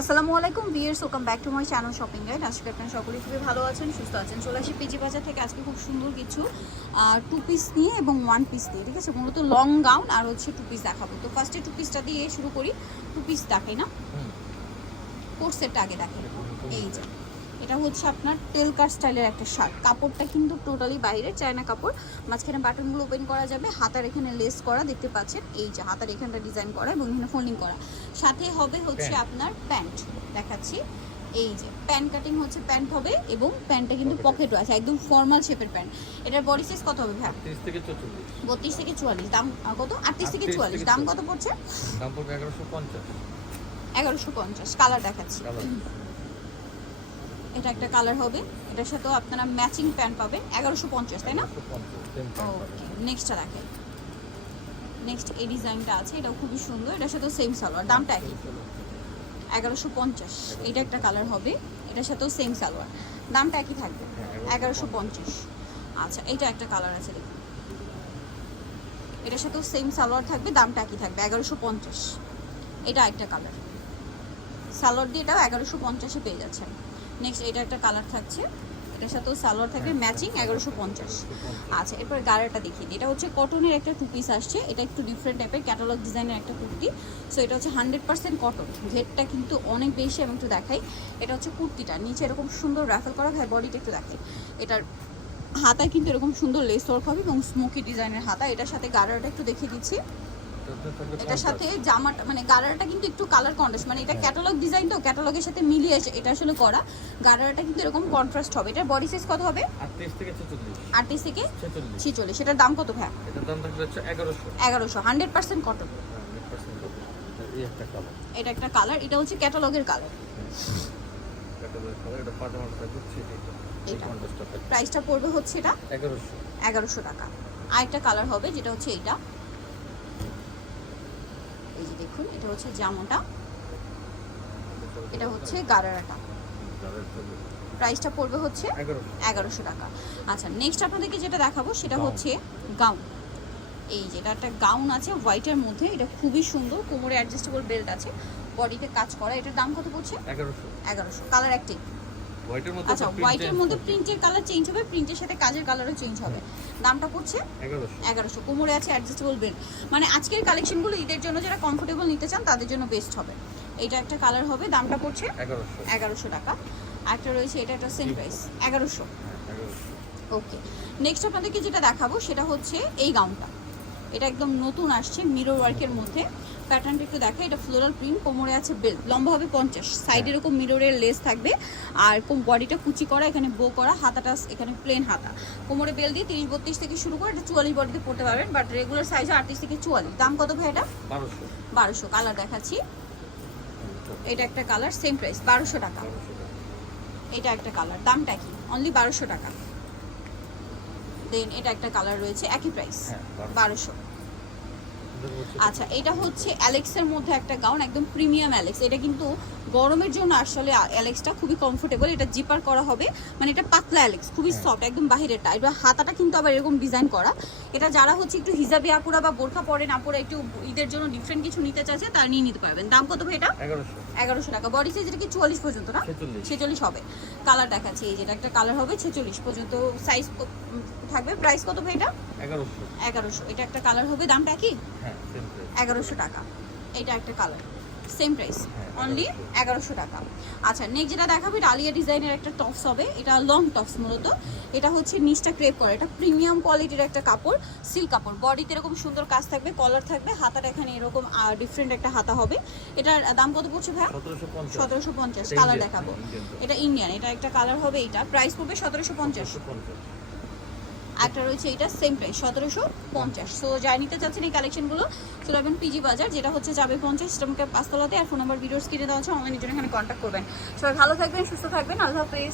আসসালামু আলাইকুম viewers welcome back to my channel shopping guide আজকে আপনারা সকলেই খুবই ভালো আছেন সুস্থ আছেন। চলে আসি পিজি বাজার থেকে। আজকে খুব সুন্দর কিছু টু পিস নিয়ে এবং ওয়ান পিস দিয়ে ঠিক আছে? মূলত লং গাউন আর হচ্ছে টু পিস দেখাবো। তো ফার্স্টে টু পিসটা দিয়ে শুরু করি। টু পিস দেখাই না। কোর্সেরটা আগে দেখাই। এই যে। এটা হচ্ছে আপনার টেলকার স্টাইলের একটা শার্ট। কাপড়টা কিন্তু টোটালি বাইরে চায়না কাপড়। মাঝখানে বাটনগুলো ওপেন করা যাবে হাতার এখানে লেস করা দেখতে পাচ্ছেন? এই যে হাতার এখানটা ডিজাইন করা এবং এখানে ফোল্ডিং করা। সাথে হবে হচ্ছে আপনার প্যান্ট দেখাচ্ছি। এই যে প্যান্ট কাটিং হচ্ছে প্যান্ট হবে এবং প্যান্টটা কিন্তু পকেটও আছে একদম ফর্মাল শেপের প্যান্ট এটার বডি সাইজ কত হবে ভাই? বত্রিশ থেকে চুয়াল্লিশ। দাম কত? আটত্রিশ থেকে 38 চুয়াল্লিশ। দাম কত পড়ছে? দাম পড়বে এগারোশো পঞ্চাশ। এগারোশো পঞ্চাশ। কালার দেখাচ্ছি। এটা একটা কালার হবে। এটার সাথেও আপনারা ম্যাচিং প্যান্ট পাবেন এগারোশো পঞ্চাশ তাই না? ওকে নেক্সটটা দেখেন। নেক্সট এই ডিজাইনটা আছে এটাও খুবই সুন্দর এটার সাথেও সেম সালোয়ার দামটা একই। এগারোশো পঞ্চাশ এটা একটা কালার হবে এটার সাথেও সেম সালোয়ার দামটা একই থাকবে হ্যাঁ, এগারোশো পঞ্চাশ। আচ্ছা এটা একটা কালার আছে দেখুন। এটার সাথেও সেম সালোয়ার থাকবে দামটা একই থাকবে এগারোশো পঞ্চাশ। এটা একটা কালার সালোয়ার দিয়ে এটাও এগারোশো পঞ্চাশে পেয়ে যাচ্ছেন। নেক্সট এটা একটা কালার থাকছে। এটার সাথেও সালোয়ার থাকবে ম্যাচিং এগারোশো পঞ্চাশ। আচ্ছা এরপর গাড়াটা দেখিয়ে দিই এটা হচ্ছে কটনের একটা টু পিস আসছে। এটা একটু ডিফারেন্ট টাইপের ক্যাটালগ ডিজাইনের একটা কুর্তি। সো এটা হচ্ছে হান্ড্রেড পার্সেন্ট কটন ঘেরটা কিন্তু অনেক বেশি আমি একটু দেখাই। এটা হচ্ছে কুর্তিটা। নিচে এরকম সুন্দর রাফেল করা হয় বডিটা একটু দেখাই। এটার হাতায় কিন্তু এরকম সুন্দর লেস ওয়ার্ক হবে এবং স্মোকি ডিজাইনের হাতা। এটার সাথে গাড়াটা একটু দেখিয়ে দিচ্ছি। এটার সাথে জামাটা মানে গাড়াটা কিন্তু একটু কালার কন্ট্রাস্ট মানে এটা। ক্যাটালগ ডিজাইন তো ক্যাটালগের সাথে মিলিয়ে এসে এটা আসলে করা। গাড়াটা কিন্তু এরকম কন্ট্রাস্ট হবে। এটার বডি সাইজ কত হবে? আটত্রিশ থেকে ছেচল্লিশ। সেটার দাম কত ভাই এগারোশো। হান্ড্রেড পার্সেন্ট কটন একটা এটা একটা কালার এটা হচ্ছে ক্যাটালগের কালার প্রাইসটা পড়বে হচ্ছে এটা এগারোশো। এগারোশো টাকা। আরেকটা কালার হবে যেটা হচ্ছে এইটা। এই যে দেখুন এটা হচ্ছে জামটা। এটা হচ্ছে গারারাটা। প্রাইসটা পড়বে হচ্ছে এগারোশো টাকা। আচ্ছা নেক্সট আপনাদেরকে যেটা দেখাবো সেটা হচ্ছে গাউন এই যেটা একটা গাউন আছে হোয়াইটের মধ্যে। এটা খুবই সুন্দর কোমরে অ্যাডজাস্টেবল বেল্ট আছে। বডিতে কাজ করা। এটার দাম কত পড়ছে? এগারোশো। এগারোশো। কালার একটাই। হোয়াইটের মধ্যে আচ্ছা হোয়াইটের মধ্যে প্রিন্টের কালার চেঞ্জ হবে প্রিন্টের সাথে কাজের কালারও চেঞ্জ হবে। দামটা পড়ছে? এগারোশো। কোমরে আছে অ্যাডজাস্টেবল বেল্ট মানে আজকের কালেকশনগুলো ঈদের জন্য যারা কমফোর্টেবল নিতে চান তাদের জন্য বেস্ট হবে। এটা একটা কালার হবে দামটা পড়ছে এগারোশো। টাকা। একটা রয়েছে এটা একটা সেম প্রাইস এগারোশো। হ্যাঁ এগারোশো। ওকে নেক্সট আপনাদেরকে যেটা দেখাবো সেটা হচ্ছে এই গাউনটা এটা একদম নতুন আসছে মিরর ওয়ার্কের মধ্যে। প্যাটার্নটা একটু দেখা এটা ফ্লোরাল প্রিন্ট কোমরে আছে বেল্ট লম্বা হবে পঞ্চাশ সাইডে এরকম মিররের লেস থাকবে আর বডিটা কুচি করা এখানে বো করা হাতাটা এখানে প্লেন হাতা। কোমরে বেল দিয়ে তিরিশ বত্রিশ থেকে শুরু করে এটা চুয়াল্লিশ বডিতে পড়তে পারবেন বাট রেগুলার সাইজে আটত্রিশ থেকে চুয়াল্লিশ। দাম কত ভাই এটা? বারোশো। বারোশো কালার দেখাচ্ছি। এটা একটা কালার সেম প্রাইস বারোশো টাকা। এটা একটা কালার দামটা কি? অনলি বারোশো টাকা। দেন এটা একটা কালার রয়েছে একই প্রাইস হ্যাঁ বারোশো। আচ্ছা এটা হচ্ছে অ্যালেক্সের মধ্যে একটা গাউন একদম প্রিমিয়াম অ্যালেক্স এটা কিন্তু গরমের জন্য আসলে অ্যালেক্সটা খুবই কমফোর্টেবল এটা জিপার করা হবে। মানে এটা পাতলা অ্যালেক্স খুবই হ্যাঁ। সফট একদম বাহিরেরটা এবার হাতাটা কিন্তু আবার এরকম ডিজাইন করা। এটা যারা হচ্ছে একটু হিজাবি আপুরা বা বোরখা পরে না পরে একটু ঈদের জন্য ডিফারেন্ট কিছু নিতে চাইছে তারা নিয়ে নিতে পারবেন। দাম কত ভাই এটা? এগারোশো। টাকা। বডি সাইজ এটা কি চুয়াল্লিশ পর্যন্ত না? ছেচল্লিশ। হবে। কালার দেখাচ্ছি এই যেটা একটা কালার হবে ছেচল্লিশ পর্যন্ত। সাইজ থাকবে? প্রাইস কত ভাই এটা? এগারোশো। এগারোশো। এটা একটা কালার হবে। দামটা কি? হ্যাঁ এগারোশো টাকা। এটা একটা কালার সেম প্রাইস হ্যাঁ, অনলি এগারোশো টাকা। আচ্ছা নেক্সট যেটা দেখাবো এটা আলিয়া ডিজাইনের একটা টপস হবে। এটা লং টপস মূলত। এটা হচ্ছে নিচটা ক্রেপ করা। এটা প্রিমিয়াম কোয়ালিটির একটা কাপড় সিল্ক কাপড়। বডিতে এরকম সুন্দর কাজ থাকবে কলার থাকবে। হাতাটা এখানে এরকম ডিফারেন্ট একটা হাতা হবে। এটার দাম কত পড়ছে ভাই সতেরোশো পঞ্চাশ। কালার দেখাবো। হ্যাঁ। এটা ইন্ডিয়ান এটা একটা কালার হবে এটা প্রাইস পড়বে সতেরোশো পঞ্চাশ। একটা রয়েছে এটা সেম প্রাইস সতেরোশো পঞ্চাশ। সো যাই নিতে চাচ্ছেন এই কালেকশনগুলো চলে পিজি বাজার যেটা হচ্ছে যাবে পঞ্চাশ সেটা আমাকে পাঁচতলাতে, আর ফোন নাম্বার ভিডিওস কিনে দেওয়া আছে অনলাইনের জন্য এখানে কন্ট্যাক্ট করবেন। সবাই ভালো থাকবেন, সুস্থ থাকবেন, আল্লাহ হাফেজ।